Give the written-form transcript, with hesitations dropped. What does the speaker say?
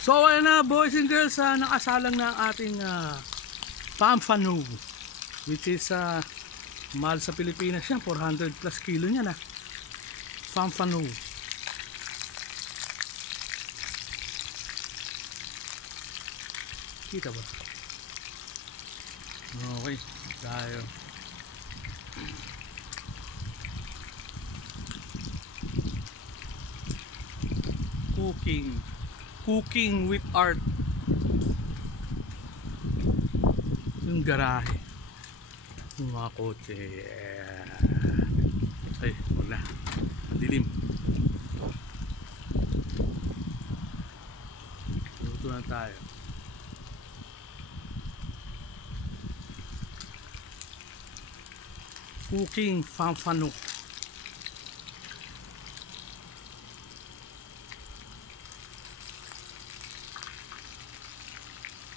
So ayun na boys and girls, nakasalang na ang ating pampano, which is mahal sa Pilipinas yan, 400 plus kilo niya na pampano. Kita ba? Okay, tayo. Cooking with art. Yung garahe, yung mga kotse. Ay, wala, dilim. Luto na tayo. Cooking pampano.